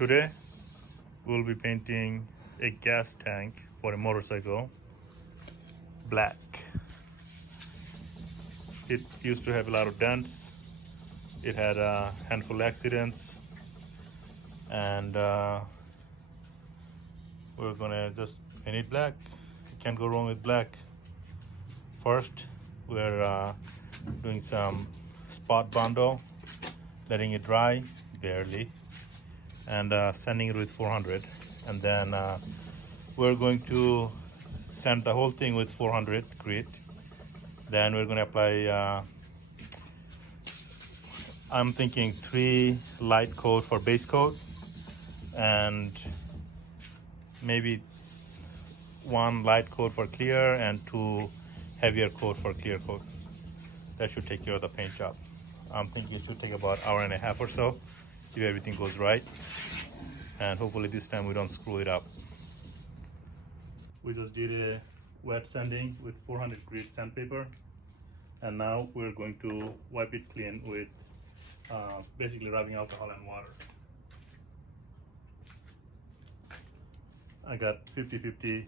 Today we'll be painting a gas tank for a motorcycle black. It used to have a lot of dents. It had a handful of accidents, and we're gonna just paint it black. You can't go wrong with black. First, we're doing some spot bondo, letting it dry barely, and sanding it with 400, and then we're going to sand the whole thing with 400 grit. Then we're going to apply I'm thinking 3 light coat for base coat and maybe 1 light coat for clear and 2 heavier coat for clear coat. That should take care of the paint job. I'm thinking it should take about an hour and a half or so if everything goes right, and hopefully this time we don't screw it up. We just did a wet sanding with 400 grit sandpaper, and now we're going to wipe it clean with basically rubbing alcohol and water. I got 50-50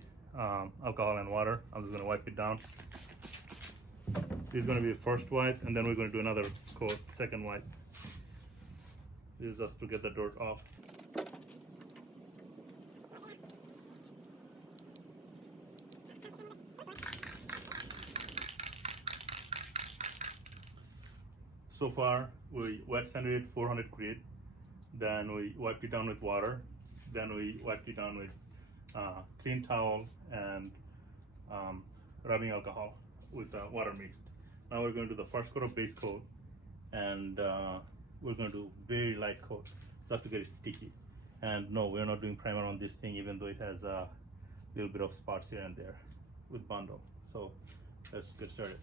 alcohol and water. I'm just going to wipe it down. This is going to be the first wipe, and then we're going to do another coat, second wipe. This is just to get the dirt off. So far, we wet sanded it 400 grit, then we wiped it down with water, then we wiped it down with clean towel and rubbing alcohol with water mixed. Now we're going to do the first coat of base coat, and we're going to do very light coat just to get it sticky. And no, we're not doing primer on this thing, even though it has a little bit of spots here and there with Bondo. So let's get started.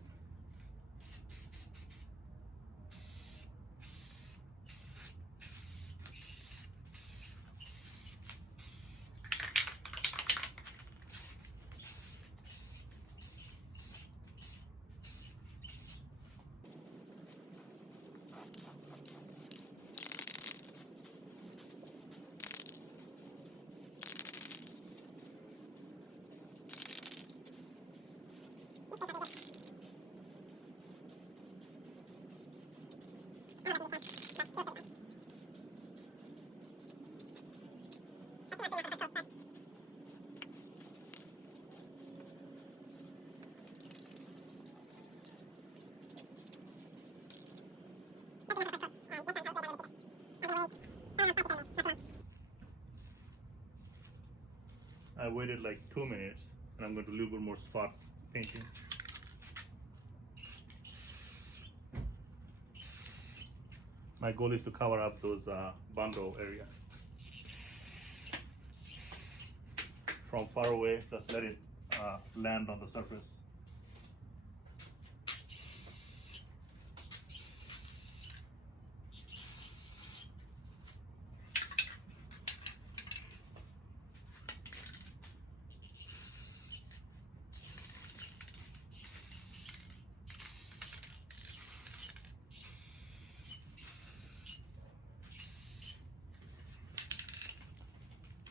I waited like 2 minutes, and I'm going to do a little bit more spot painting. My goal is to cover up those Bondo area. From far away, just let it land on the surface.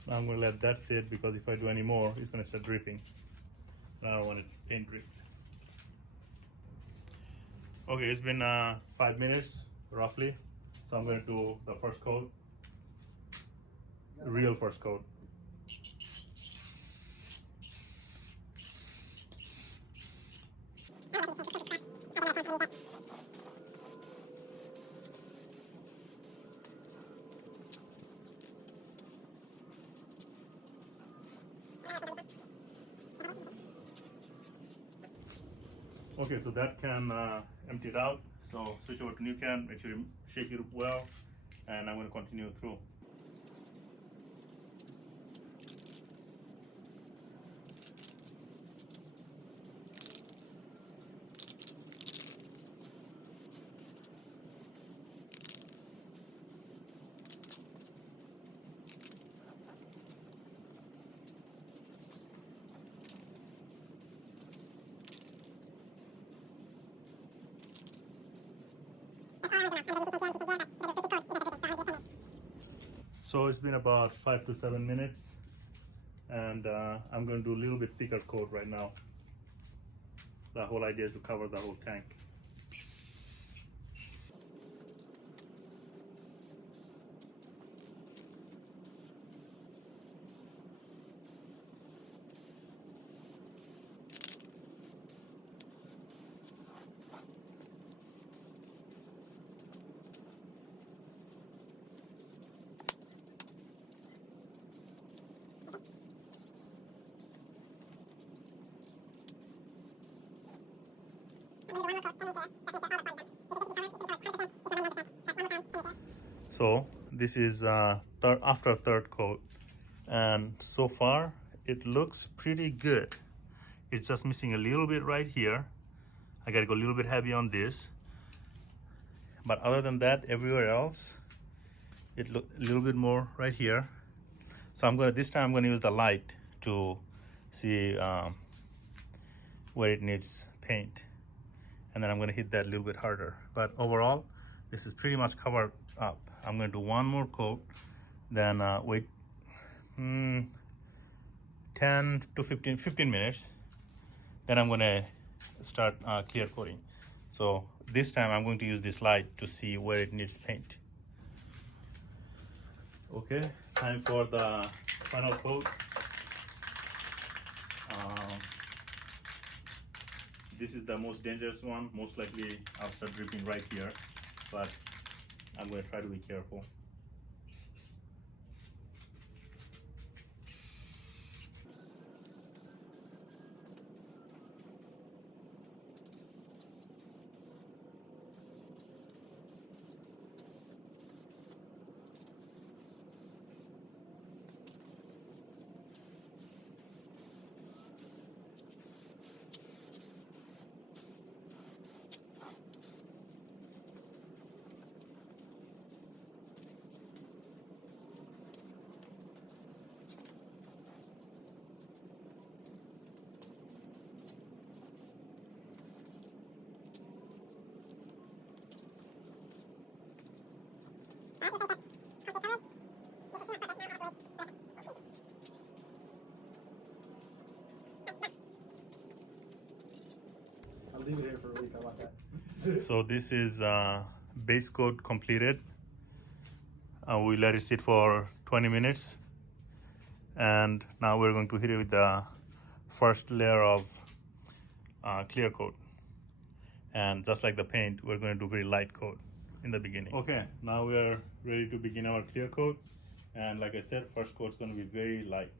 Now I'm going to let that sit, because if I do any more, it's going to start dripping. I don't want it paint drip. Okay, it's been 5 minutes roughly, so I'm going to do the first coat, the real first coat. Okay, so that can empty it out. So switch over to new can, make sure you shake it well, and I'm going to continue through. So it's been about 5 to 7 minutes, and I'm going to do a little bit thicker coat right now. The whole idea is to cover the whole tank. So this is after third coat, and so far it looks pretty good. It's just missing a little bit right here. I gotta go a little bit heavy on this, but other than that, everywhere else it look a little bit more right here. So this time I'm gonna use the light to see where it needs paint, and then I'm gonna hit that a little bit harder. But overall, this is pretty much covered up. I'm gonna do one more coat, then wait 10 to 15 minutes. Then I'm gonna start clear coating. So this time I'm going to use this light to see where it needs paint. Okay, time for the final coat. This is the most dangerous one. Most likely I'll start dripping right here, but I'm going to try to be careful. I'll leave it here for a week. I want that. So this is base coat completed. We let it sit for 20 minutes, and now we're going to hit it with the first layer of clear coat. And just like the paint, we're going to do very light coat in the beginning. Okay, now we are ready to begin our clear coat, and like I said, first coat is going to be very light.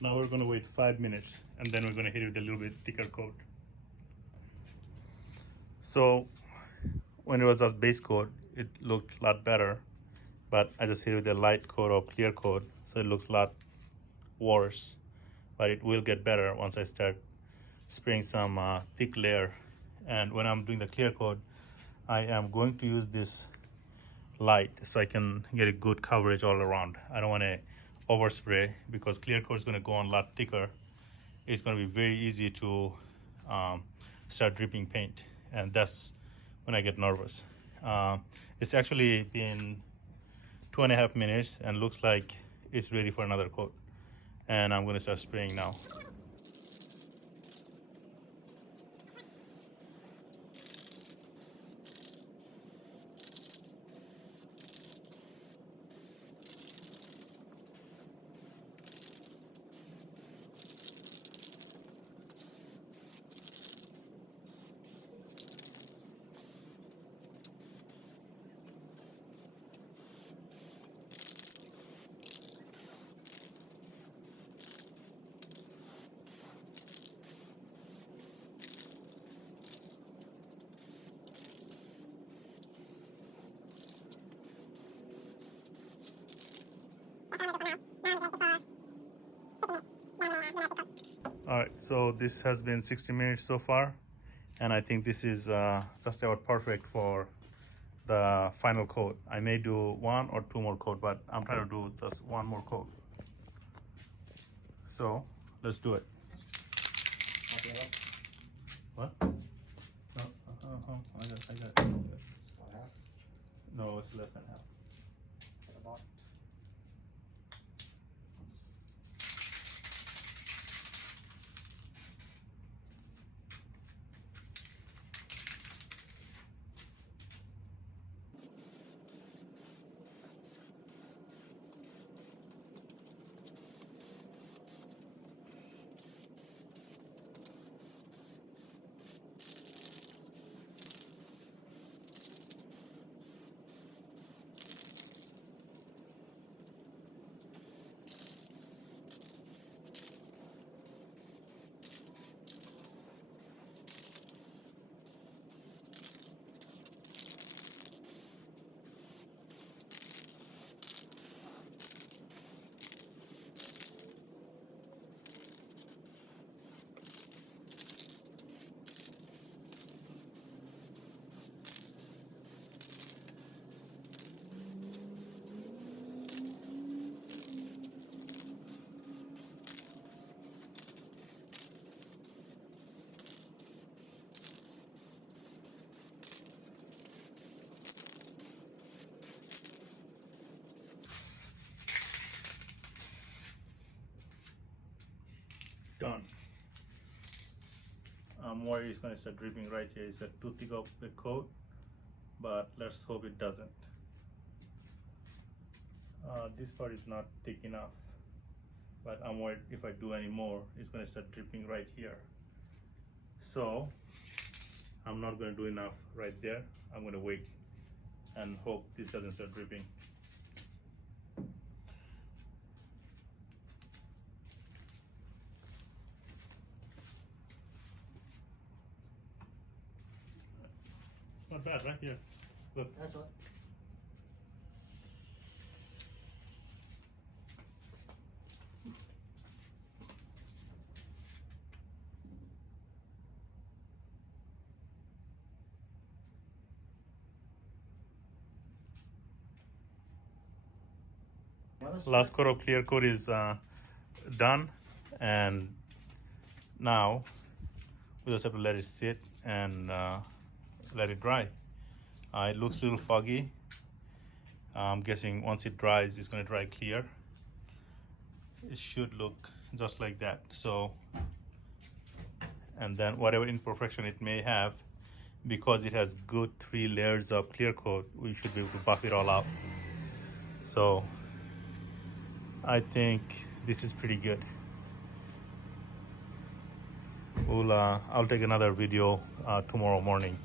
Now we're going to wait 5 minutes, and then we're going to hit it with a little bit thicker coat. So when it was just base coat, it looked a lot better, but I just hit it with a light coat or clear coat, so it looks a lot worse. But it will get better once I start spraying some thick layer. And when I'm doing the clear coat, I am going to use this light so I can get a good coverage all around. I don't want to overspray because clear coat is going to go on a lot thicker. It's going to be very easy to start dripping paint, and that's when I get nervous. It's actually been 2.5 minutes and looks like it's ready for another coat, and I'm going to start spraying now. All right, so this has been 60 minutes so far, and I think this is just about perfect for the final coat. I may do 1 or 2 more coat, but I'm trying to do just 1 more coat. So let's do it. What? No, I got. What half? No, it's less than half. About. Done. I'm worried it's going to start dripping right here. It's too thick of the coat, but let's hope it doesn't. This part is not thick enough, but I'm worried if I do any more, it's going to start dripping right here. So I'm not going to do enough right there. I'm going to wait and hope this doesn't start dripping. Not bad, right here. Look. That's what. Last coat of clear coat is done, and now we just have to let it sit and let it dry. It looks a little foggy. I'm guessing once it dries, it's going to dry clear. It should look just like that. So, and then whatever imperfection it may have, because it has good 3 layers of clear coat, we should be able to buff it all out. So I think this is pretty good. I'll take another video tomorrow morning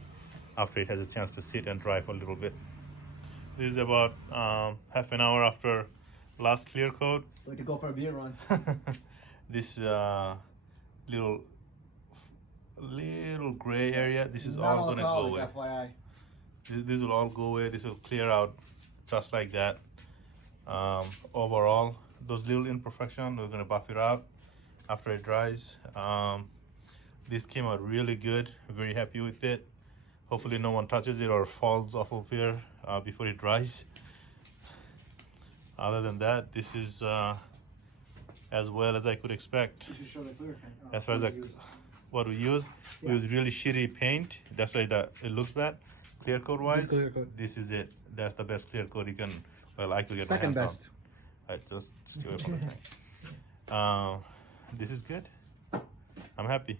after it has a chance to sit and dry for a little bit. This is about half an hour after last clear coat. Way to go for a beer run. This little gray area, this is Not all gonna go away. FYI. This will all go away. This will clear out just like that. Overall, those little imperfections, we're gonna buff it out after it dries. This came out really good. Very happy with it. Hopefully no one touches it or falls off of here before it dries. Other than that, this is as well as I could expect. You should show the clear. As far as what we used, we used really shitty paint. That's why it looks bad. Clear coat wise, Clear coat. this is it. That's the best clear coat you can. Well, I could get Second my hands best. on. I just stay away from the thing. This is good. I'm happy.